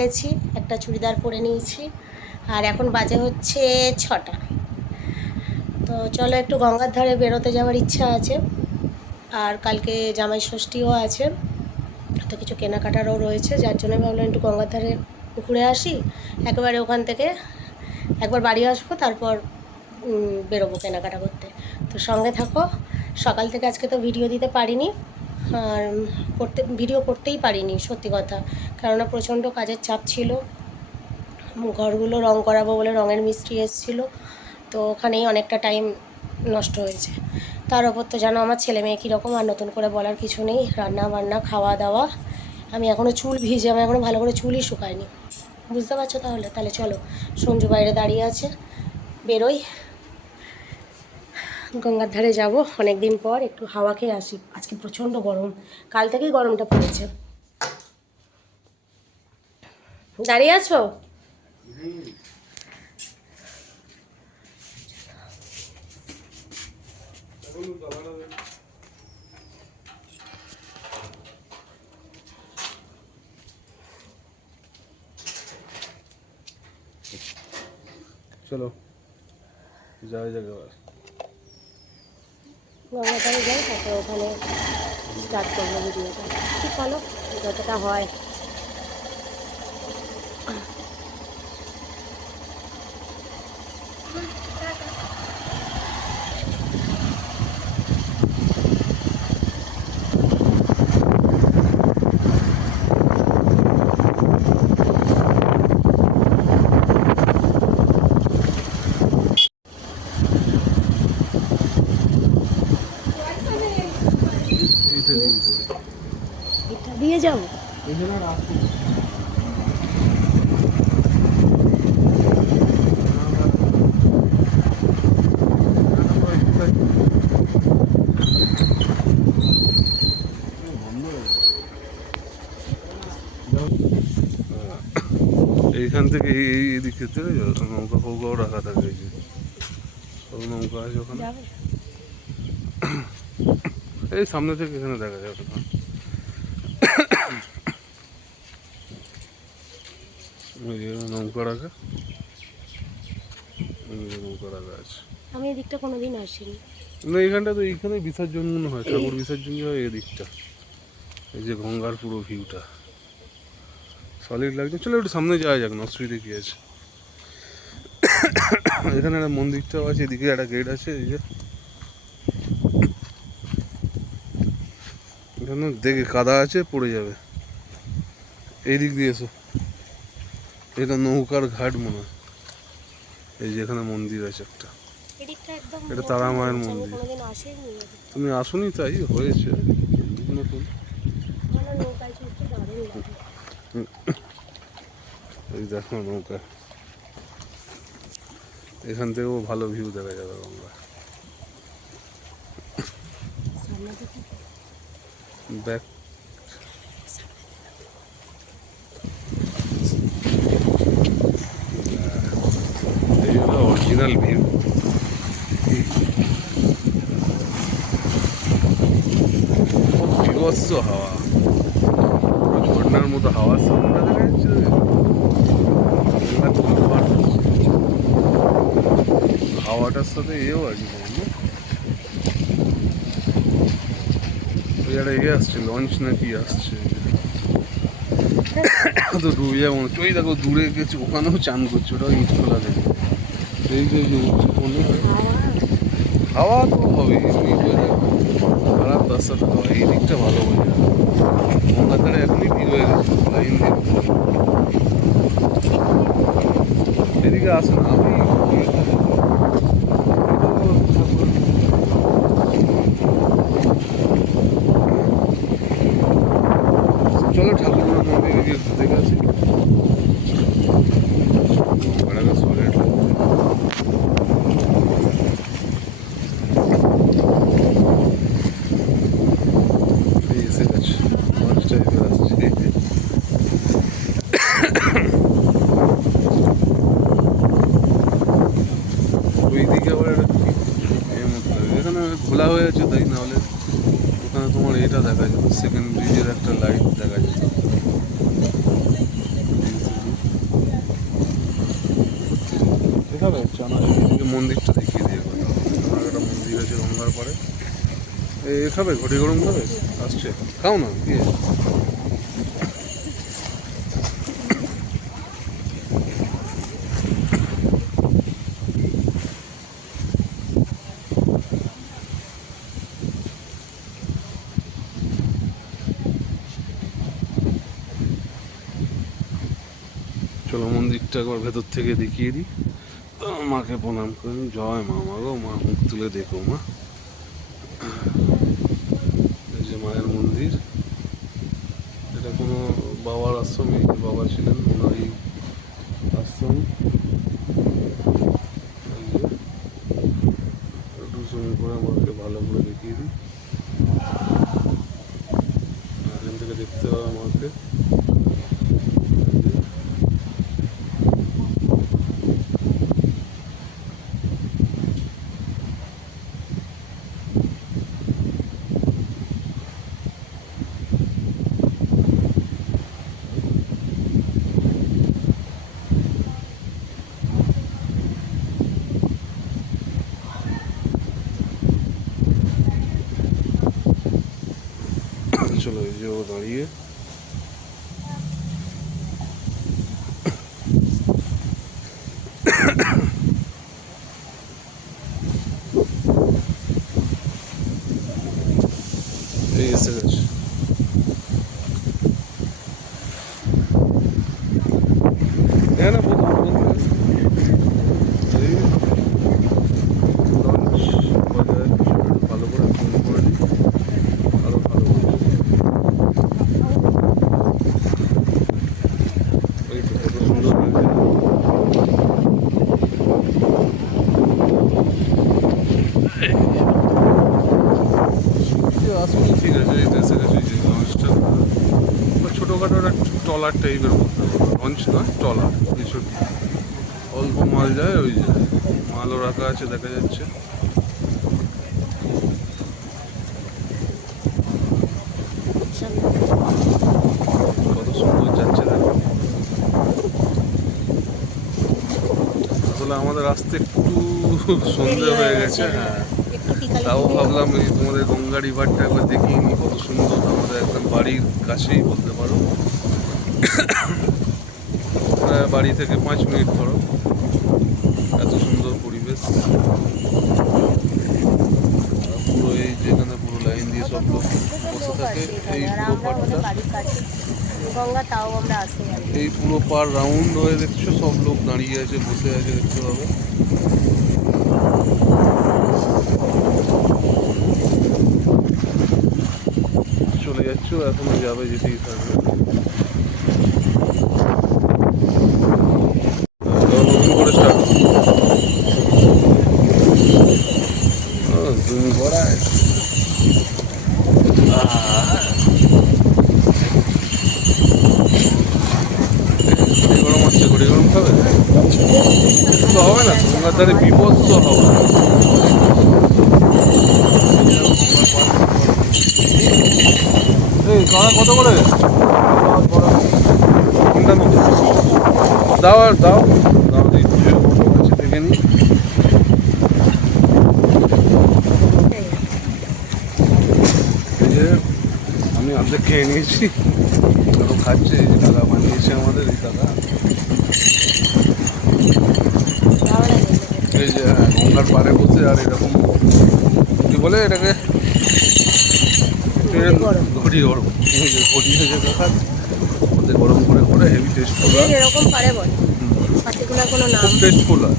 গেছি, একটা চুড়িদার পরে নিয়েছি আর এখন বাজে হচ্ছে 6টা। তো চলো একটু গঙ্গার ধারে বেরোতে যাওয়ার ইচ্ছা আছে, আর কালকে জামাই ষষ্ঠীও আছে, তো কিছু কেনাকাটারও রয়েছে, যার জন্য ভাবলাম একটু গঙ্গার ধারে ঘুরে আসি। একেবারে ওখান থেকে একবার বাড়ি আসবো, তারপর বেরোবো কেনাকাটা করতে। তো সঙ্গে থাকো। সকাল থেকে আজকে তো ভিডিও দিতে পারিনি, আর ভিডিও করতেই পারিনি সত্যি কথা, কেননা প্রচণ্ড কাজের চাপ ছিল। ঘরগুলো রং করাবো বলে রঙের মিস্ত্রি এসেছিলো, তো ওখানেই অনেকটা টাইম নষ্ট হয়েছে। তার ওপর তো জানো আমার ছেলে মেয়ে কীরকম, আর নতুন করে বলার কিছু নেই। রান্না বান্না খাওয়া দাওয়া, আমি এখনও চুল ভিজে, আমি এখনও ভালো করে চুলই শুকায়নি, বুঝতে পারছো? তাহলে চলো, সঞ্জু বাইরে দাঁড়িয়ে আছে, বেরোই, গঙ্গার ধারে যাব। অনেক দিন পর একটু হাওয়া খেয়ে আসি। আজকে প্রচণ্ড গরম, কাল থেকেই গরমটা পড়েছে। দাঁড়িয়ে আছো? চলো যাওয়া যাক এবার গঙ্গাধারে যাই, তারপরে ওখানে স্টার্ট করবো ভিডিওটা। ঠিক বলো, যতটা হয়। এটা দিয়ে যাবো। এইখান থেকে এই দিক থেকে নৌকা ফৌকাও রাখা থাকে, এই যে সব নৌকা আছে ওখানে। এই সামনে থেকে এখানে দেখা যাবে না, নৌকা রাখা, নৌকা রাখা আছে। আমি এদিকটা কোনোদিন আসিনি। না এইখানটা তো এইখানে বিসর্জন মনে হয়, ঠাকুর বিসর্জন হয় এই দিকটা। এই যে গঙ্গার পুরো ভিউটা সলিড লাগছে। চলো একটু সামনে যাওয়া যাক না, অসুবিধে কি আছে। এখানে একটা মন্দিরটাও আছে, এদিকে একটা গেট আছে। এই যে এখানে দেখে কাদা আছে, পড়ে যাবে। এই দিক দিয়ে এসো, এটা নৌকার ঘাট মনে হয়। এই যে এখানে মন্দির আছে একটা, এটা তারা মায়ের মন্দির। তুমি আসোনি তাই হয়েছে নতুন। এই দেখো নৌকা, এখান থেকেও ভালো ভিউ দেখা যাবে গঙ্গা। ব্যাক এই হলো অরিজিনাল ভিউ। বিভৎস হাওয়া, ঝর্ণার মতো হাওয়ার সাউন্ডটা দেখা যাচ্ছে। হাওয়াটার সাথে এও আছে, ওই একটা আসছে লঞ্চ নাকি আসছে, তো ডুবে যাবো মনে হচ্ছে। ওই দেখো দূরে গেছে, ওখানেও চান করছে, ওটাও ইট খোলা দেখে। এই যে হাওয়া তো হবে, খারাপ তার সাথে হাওয়া, এই দিকটা ভালো বোঝা যায়। গঙ্গার ধারে এখনই ভিড় হয়ে গেছে লাইন দিয়ে। এদিকে আসে না, আমি চলো ঠাকুর মন্দিরে গিয়ে দেখে আসি। সলিড এসে গেছে, মাছ টাইপের আসছে। ওইদিকে আবার এখানে খোলা হয়ে আছে, তাই না হলে ওখানে তোমার এটা দেখা যেত, সেকেন্ড ব্রিজের একটা লাইট দেখা যেত। খাবে চানা এদিকে মন্দিরটা দেখিয়ে দিয়ে একটা মন্দির আছে গঙ্গার পরে এ খাবে ঘটি গরম খাবে আসছে খাও না কি চলো মন্দিরটা একবার ভেতর থেকে দেখিয়ে দিই মাকে প্রণাম করি জয় মা মা গো মা মুখ তুলে দেখো মা এই যে মায়ের মন্দির এটা কোনো বাবার আশ্রম এই যে বাবা ছিলেন ওনারই আশ্রম এই যে একটু জুম করে আমাকে ভালো করে দেখিয়ে দিই এখান থেকে দেখতে হবে আমাকে চলো এই যে ও দাঁড়িয়ে এই এসে গেছে এখানে এই লঞ্চ ভালো করে ফোন করে দিই আরো ভালো করে এই তো কত সুন্দর হয়েছে আসলে ঠিক আছে এই দেশে গেছে যে লঞ্চটা ছোটোখাটো একটা ট্রলার টাইপের মধ্যে লঞ্চ নয় ট্রলার কিছু অল্প মাল যায় ওই যে মালও রাখা আছে দেখা যাচ্ছে কত সুন্দর যাচ্ছে দেখো আসলে আমাদের আসতে একটু সন্ধে হয়ে গেছে হ্যাঁ তাও ভাবলাম এই তোমাদের গঙ্গা রিভারটা একবার দেখিয়ে নি কত সুন্দর আমাদের একদম বাড়ির কাছেই বলতে পারো প্রায় বাড়ি থেকে 5 মিনিট ধরো এত সুন্দর পরিবেশ পুরো এই যেখানে পুরো লাইন দিয়ে সব লোক বসে থাকে এই পুরো পাড়টা গঙ্গা তাও আমরা আসি এই পুরো পার রাউন্ড হয়ে দেখছো সব লোক দাঁড়িয়ে আছে বসে আছে দেখতে পাবে চলে যাচ্ছ এখনো যাবে যেতেই থাকবে নতুন করে স্টার্ট তুমি করায় গরম হচ্ছে ঘড়ি গরম খাবে তো হবে না গঙ্গার ধারে বিপত্স হবে এই কারা কত করে কোনটা নেবো দাও আর দাও দাও দিচ্ছি কাছে থেকে নি এই যে আমি অর্ধেক খেয়ে নিয়েছি আরো খাচ্ছে এই যে দাদা বানিয়েছে আমাদের এই দাদা এই যে গঙ্গার পাড়ে বসে আর এরকম কি বলে এটাকে ঘটি গরম ঘটি থেকে দেখার ওদের গরম করে করে হেভি টেস্টফুল হয় এরকম পারে বল পার্টিকুলার কোনো নাম খুব টেস্টফুল হয়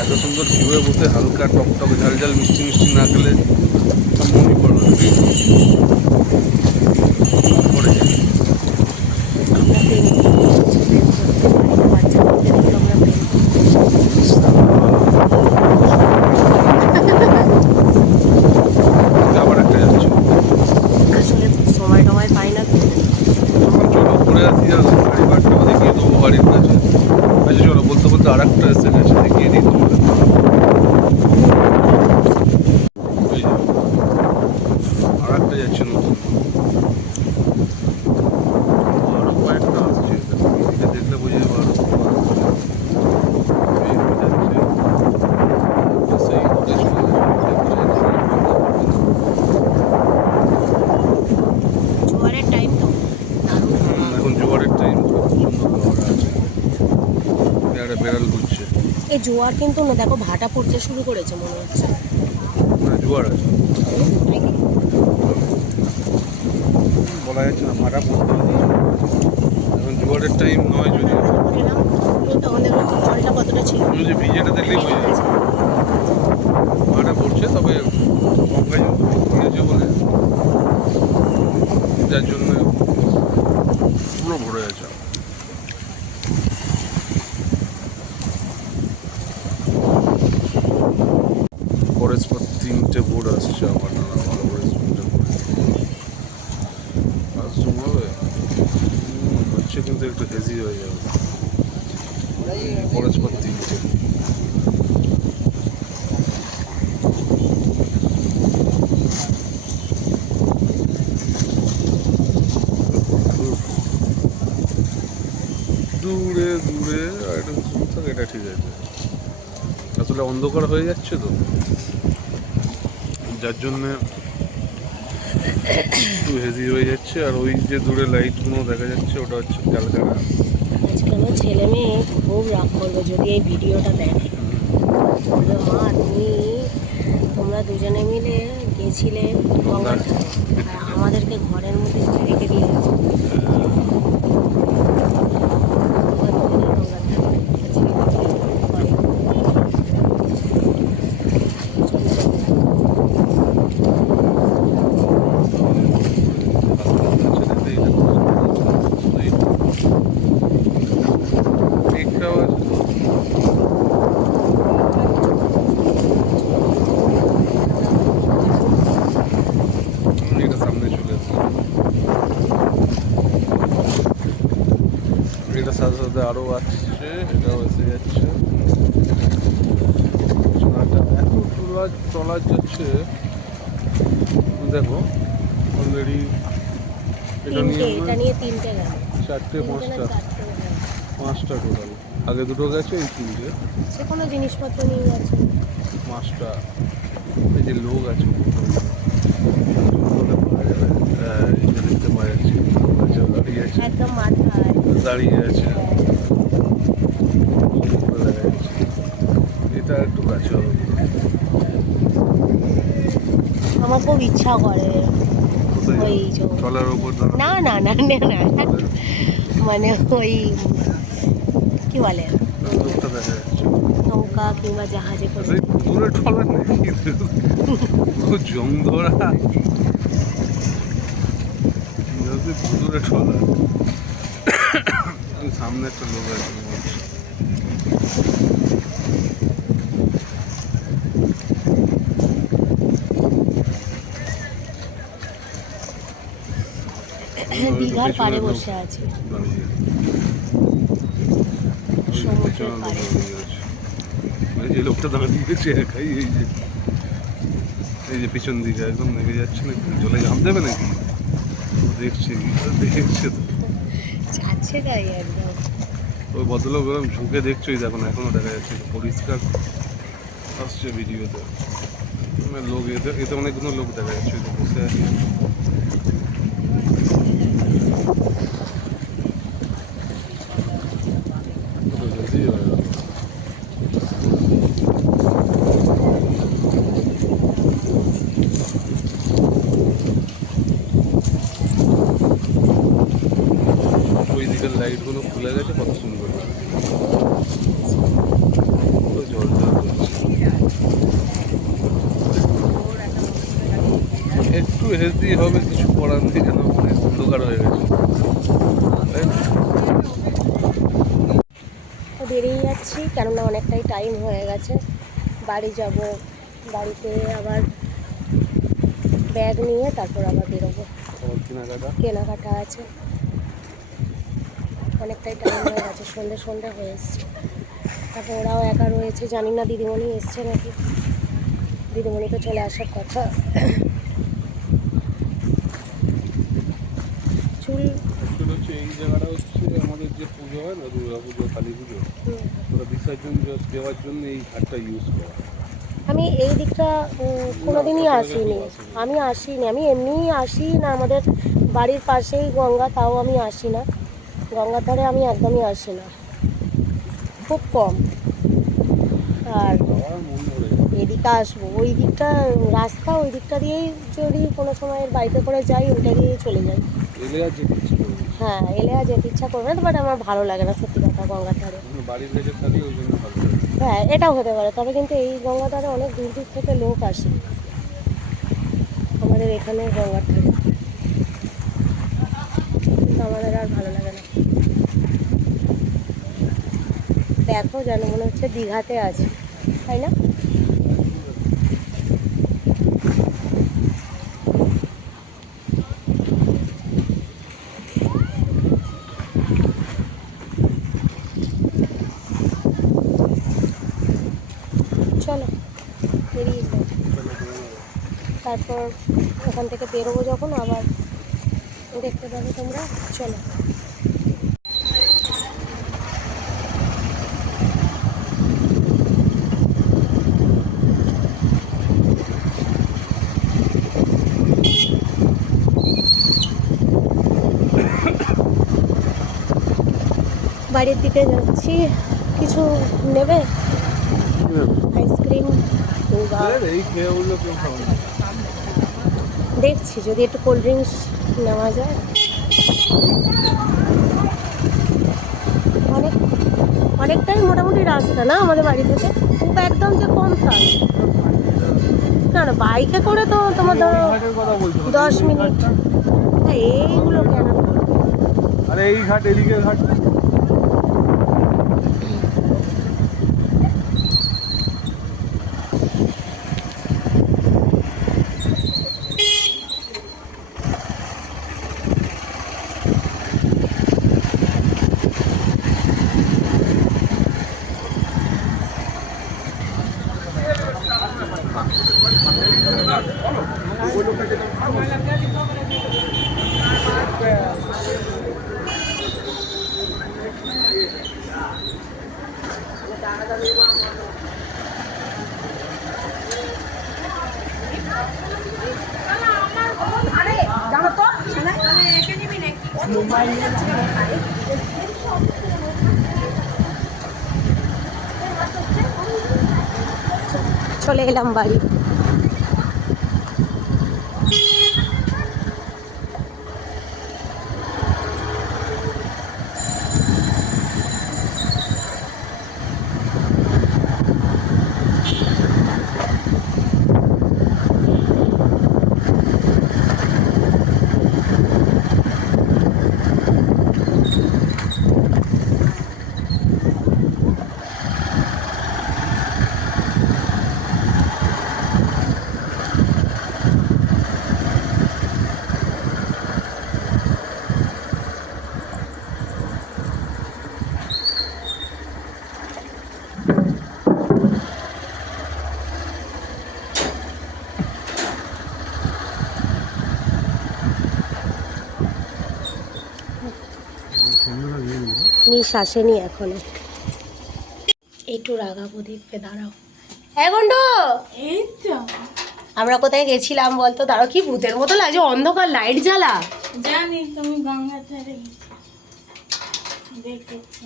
এত সুন্দর ভিউয়ে বসে হালকা টক টক ঝাল ঝাল মিষ্টি মিষ্টি না খেলে মনে পড়বে পড়ে যায় আবার একটা যাচ্ছ আসলে সময় টময় পাই না তো চলো ঘুরে আসি আর গাড়ি বাড়িটাও দেখিয়ে দেবো বাড়ির কাছে আচ্ছা চলো বলতে বলতে আর একটা এসে গেছে দেখিয়ে দিই তোমাদের আর একটা যাচ্ছে নতুন আরো কয়েকটা আসছে এদিকে দেখলে বুঝে পারো জোয়ারের টাইম প্রচণ্ড জোয়ার আছে, একটা বেড়াল ঘুরছে, এই জোয়ার কিন্তু না দেখো ভাটা পড়তে শুরু করেছে মনে হচ্ছে। মানে জোয়ার আছে নাকি? বলা যাচ্ছে না, ভাটা পড়তে হবে। এখন জোয়ারের টাইম নয় যদিও, এলাম তখন দেখলাম জলটা কতটা ছিল। তুমি যে ভিজেটা দেখলেই বোঝা যাচ্ছে ভাটা পড়ছে, তবে গঙ্গায় দিয়েছে বলে যার জন্য পুরো ভরে আছে। পরস্পর 3টে বোর্ড আসছে আমার নানা রেস্টুরেন্টে করে আসুন হবে হচ্ছে, কিন্তু একটু হেজি হয়ে যাবে। পরস্পর 3টে দূরে দূরে একটা থাকে, এটা ঠিক আছে। আসলে অন্ধকার হয়ে যাচ্ছে তো, যার জন্যে একটু হেজি হয়ে যাচ্ছে। আর ওই যে দূরে লাইটগুলো দেখা যাচ্ছে ওটা হচ্ছে ক্যালকাটা। আজকে আমার ছেলে মেয়ে খুব রাগ করবে যদি এই ভিডিওটা দেখে। বলবে মা তোমরা দুজনে মিলে গেছিলে গঙ্গার ধারে আর আমাদেরকে ঘরের মধ্যে রেখে দিয়ে গেছো। এটা সামনে চলে আসছে, এটার সাথে সাথে আরও আসছে, এটাও এসে যাচ্ছে। এত ট্রলার যাচ্ছে দেখো অলরেডি। এটা নিয়ে তিনটে গেল, 4টে 5টা টোটাল। আগে দুটো গেছে, এই 3টে। সে কোনো জিনিসপত্র নিয়ে যাচ্ছে। 5টা। এই যে লোক আছে এই যে দেখতে পাওয়া যাচ্ছে, দাঁড়িয়ে আছে, একদম মাথায় দাঁড়িয়ে আছে, দেখা যাচ্ছে। এটা একটু কাছে হবে। আমার খুব ইচ্ছা করে ওই ট্রলার ওপর না না না না না মানে ওই কি বলে লোকটা দেখা যাচ্ছে, নৌকা কিংবা জাহাজে করে। পুরো ট্রলার নাকি জং ধরা, পুরো ট্রলার। সামনে একটা লোক আছে দীঘার পাড়ে বসে আছে সমুদ্রের পাড়ে। যে লোকটা দাঁড়িয়েছে একাই, এই যে পিছন দিকে একদম নেমে যাচ্ছে না, জলে জাম দেবে নাকি দেখছে, দেখছে তো যাচ্ছে তাই একদম। ওই ভদ্রলোক ওরকম ঝুঁকে দেখছো, এই দেখো না এখনো দেখা যাচ্ছে পরিষ্কার আসছে ভিডিওতে। লোক এতে অনেকগুলো লোক দেখা যাচ্ছে, ওই বসে আছে। ওই দিকের লাইটগুলো খুলে গেছে, কত সুন্দর জল একটু হেলদি হবে, কিছু করার নেই, কেন অনেক অন্ধকার হয়ে গেছে, তাই না? তো বেরিয়ে যাচ্ছি, কেননা অনেকটাই টাইম হয়ে গেছে। বাড়ি যাব, বাড়িতে আবার ব্যাগ নিয়ে তারপর আবার বেরোবো, কেনাকাটা আছে। অনেকটাই টাইম হয়ে গেছে, সন্ধে হয়ে এসছে। তারপর ওরাও একা রয়েছে, জানি না দিদিমণি এসছে নাকি। দিদিমণি তো চলে আসার কথা। চুল হচ্ছে এই জায়গাটা হচ্ছে আমাদের যে পুজো হয় না, দুর্গা পুজো, কালী পুজো, ওরা বিসর্জন দেওয়ার জন্য এই ঘাটটা ইউজ করা। আমি এই দিকটা কোনোদিনই আসিনি, আমি এমনিই আসি না, আমাদের বাড়ির পাশেই গঙ্গা, তাও আমি আসি না। গঙ্গার ধারে আমি একদমই আসি না, খুব কম। আর এদিকে আসবো, ওই দিকটা রাস্তা, ওই দিকটা দিয়েই যদি কোনো সময় বাইকে করে যাই ওইটা দিয়েই চলে যাই। হ্যাঁ, এলে আর যেতে ইচ্ছা করবে না, বাট আমার ভালো লাগে না সত্যি কথা গঙ্গার ধারে। হ্যাঁ, এটাও হতে পারে, তবে কিন্তু এই গঙ্গার ধারে অনেক দূর দূর থেকে লোক আসে আমাদের এখানে গঙ্গার ধারে, কিন্তু আমাদের আর ভালো লাগে না। দেখো যেন মনে হচ্ছে দীঘাতে আছে, তাই না? চলো বেরিয়ে যাই, তারপর ওখান থেকে বেরোবো যখন আবার দেখতে পাবে তোমরা। চলো। বাড়ির দিকে যাচ্ছি, কিছু নেবে? আইসক্রিম কিংবা দেখছি যদি একটু কোল্ড ড্রিঙ্কস নেওয়া যায়। অনেকটাই মোটামুটি রাস্তা না আমাদের বাড়ি থেকে, খুব একদম যে কম তা না। না, বাইকে করে তো তোমার ধরো 10 মিনিট। হ্যাঁ, এইগুলো কেন? আরে এই ঘাট, এদিকে ঘাট। চলে এলাম বাড়ি। মিশ আসেনি এখনো, একটু রাগাবো, দেখবে, দাঁড়াও। হ্যাঁ গন্ডু, এই তো আমরা কোথায় গেছিলাম বলতো? দাঁড়াও, কি ভূতের মতো লাগছে, অন্ধকার, লাইট জ্বালা। জানি তুমি গঙ্গার ধারে দেখেছি।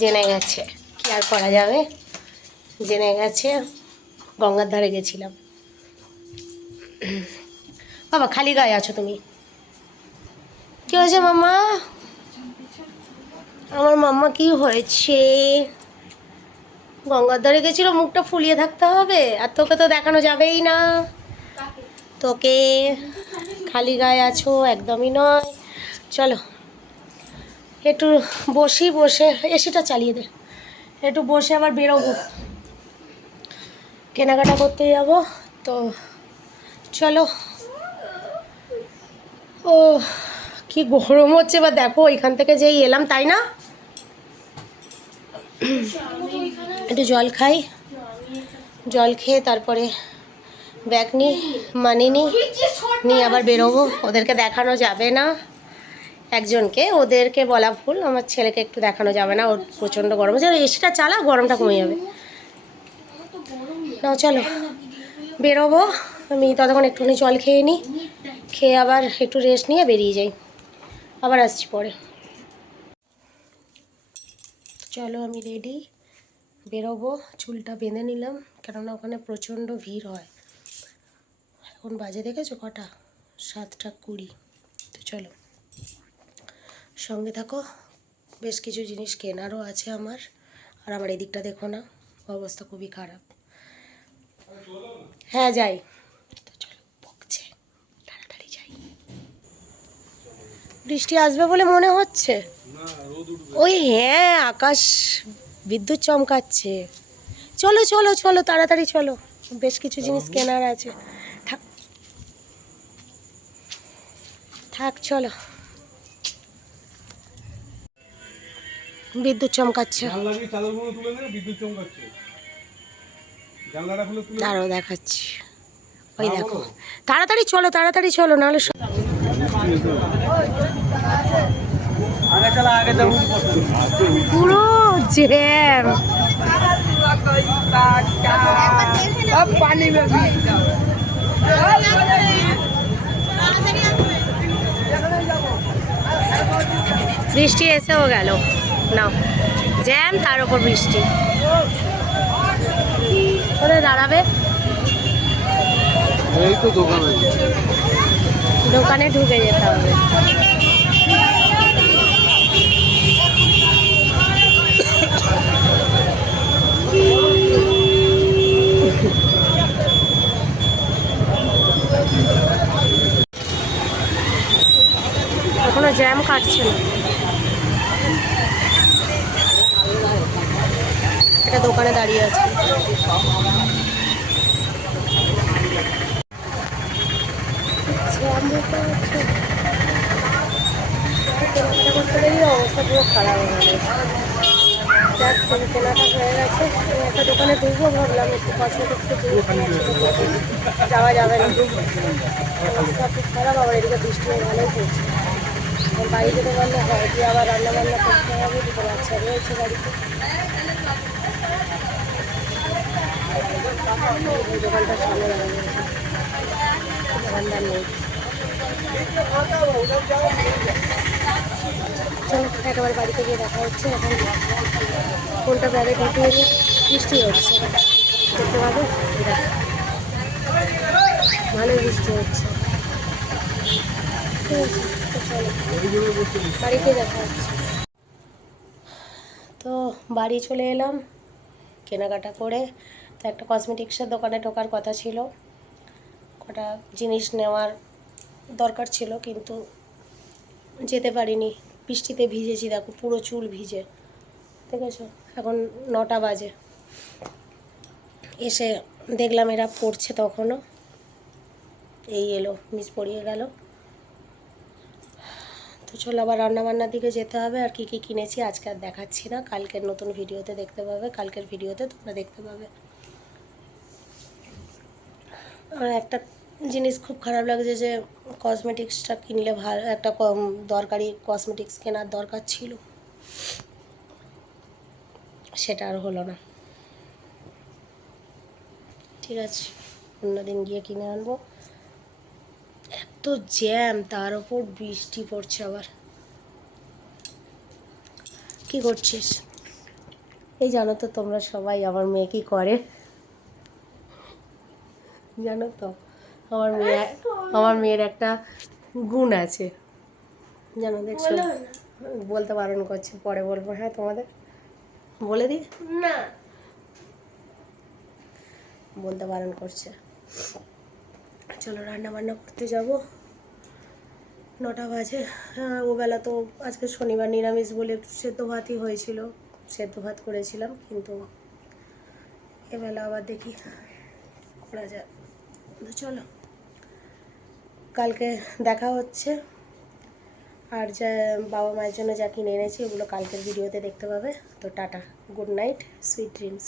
জেনে গেছে, কি আর করা যাবে, জেনে গেছে। গঙ্গার ধারে গেছিলাম। বাবা, খালি গায়ে আছো তুমি? কি হয়েছে মাম্মা? আমার মাম্মা কি হয়েছে? গঙ্গার ধারে গেছিল, মুখটা ফুলিয়ে থাকতে হবে, আর তোকে তো দেখানো যাবেই না। তোকে খালি গায়ে আছো, একদমই নয়। চলো একটু বসি, বসে এসিটা চালিয়ে দে, একটু বসে আবার বেরোবো, কেনাকাটা করতে যাব তো। চলো। ও কি গরম হচ্ছে, বা দেখো এখান থেকে যেই এলাম, তাই না? একটু জল খাই, জল খেয়ে তারপরে ব্যাগ নিই, মানি নিয়ে আবার বেরোবো। ওদেরকে দেখানো যাবে না, একজনকে, ওদেরকে বলা ভুল, আমার ছেলেকে একটু দেখানো যাবে না, ওর প্রচণ্ড গরম হচ্ছে। এসিটা চালাও, গরমটা কমে যাবে। না চলো বেরোবো, আমি ততক্ষণ একটুখানি জল খেয়ে নিই, খেয়ে আবার একটু রেস্ট নিয়ে বেরিয়ে যাই। আবার আসছি পরে। চলো আমি রেডি, বেরোবো। চুলটা বেঁধে নিলাম, কেননা ওখানে প্রচণ্ড ভিড় হয়। এখন বাজে দেখেছো কটা? 7:20। তো চলো সঙ্গে থাকো, বেশ কিছু জিনিস কেনারও আছে আমার। আর আমার এদিকটা দেখো না, অবস্থা খুবই খারাপ। হ্যাঁ যাই, তো চলো, বকছে, তাড়াতাড়ি যাই। বৃষ্টি আসবে বলে মনে হচ্ছে। ওই হ্যাঁ, আকাশ বিদ্যুৎ চমকাচ্ছে। চলো চলো চলো, তাড়াতাড়ি চলো, বেশ কিছু জিনিস কেনার আছে। থাক থাক, চলো। বিদ্যুৎ চমকাচ্ছে, দাঁড়াও দেখাচ্ছি। ওই দেখো, তাড়াতাড়ি চলো, তাড়াতাড়ি চলো, নাহলে পুরো জ্যাম। বৃষ্টি এসেও গেল না, জ্যাম তার উপর বৃষ্টি। কোথায় দাঁড়াবে? এই তো দোকানে, দোকানে ঢুকে যেতে হবে। এখনো জ্যাম কাটছে না। একটা দোকানে দাঁড়িয়ে আছে। কেনাকাটা করতে গেলে অবস্থা পুরো খারাপ হয়ে গেছে। যাক, কেনাটা হয়ে গেছে। একটা দোকানে ঢুকবো ভাবলাম, একটু কসমেটিক্সের জিনিস কেনার ছিল, যাওয়া যাবে না, অবস্থা খুব খারাপ। আবার এদিকে বৃষ্টি ভালোই পড়ছে। বাড়ি যেতে পারলে হয়, দিয়ে আবার রান্না বান্না করতে হবে, দুটো বাচ্চা রয়েছে বাড়িতে। দোকানটার সামনে দাঁড়িয়ে রয়েছে, দোকানদার নেই। চলো একেবারে বাড়িতে গিয়ে দেখা হচ্ছে। এখন ফোনটা ব্যাগে ঢুকিয়ে নিই, বৃষ্টি হচ্ছে দেখতে পাবো, ভালোই বৃষ্টি হচ্ছে। ঠিক আছে, তো চলো বাড়িতে দেখা হচ্ছে। তো বাড়ি চলে এলাম কেনাকাটা করে। তো একটা কসমেটিক্সের দোকানে ঢোকার কথা ছিল, কটা জিনিস নেওয়ার দরকার ছিল, কিন্তু যেতে পারিনি। বৃষ্টিতে ভিজেছি, দেখো পুরো চুল ভিজে, ঠিক আছে। এখন 9টা বাজে, এসে দেখলাম এরা পড়ছে তখনও। এই এলো, মিস পড়িয়ে গেল। তো চলো আবার রান্নাবান্নার দিকে যেতে হবে। আর কি কি কিনেছি আজকে আর দেখাচ্ছি না, কালকের নতুন ভিডিওতে দেখতে পাবে, কালকের ভিডিওতে তোমরা দেখতে পাবে। আর একটা জিনিস খুব খারাপ লাগছে যে কসমেটিক্সটা কিনলে ভালো, একটা দরকারি কসমেটিক্স কেনার দরকার ছিল, সেটা আর হলো না। ঠিক আছে, অন্যদিন গিয়ে কিনে আনবো। এত জ্যাম, তার উপর বৃষ্টি পড়ছে আবার। কি করছিস? এই জানো তো তোমরা সবাই আমার মেয়ে কি করে, জানো তো আমার মেয়ের একটা গুণ আছে, জানো? দেখছো, বলতে বারণ করছে, পরে বলবো। হ্যাঁ তোমাদের বলে দিই না, বলতে বারণ করছে। চলো রান্না বান্না করতে যাব, 9টা বাজে। ওবেলা তো আজকে শনিবার নিরামিষ বলে একটু সেদ্ধ ভাতই হয়েছিল, সেদ্ধ ভাত করেছিলাম, কিন্তু এবেলা আবার দেখি করা যায়। তো চলো কালকে দেখা হচ্ছে। আর যা বাবা মায়ের জন্য যা কিনে এনেছি ওগুলো কালকের ভিডিওতে দেখতে পাবে। তো tata, good night, sweet dreams.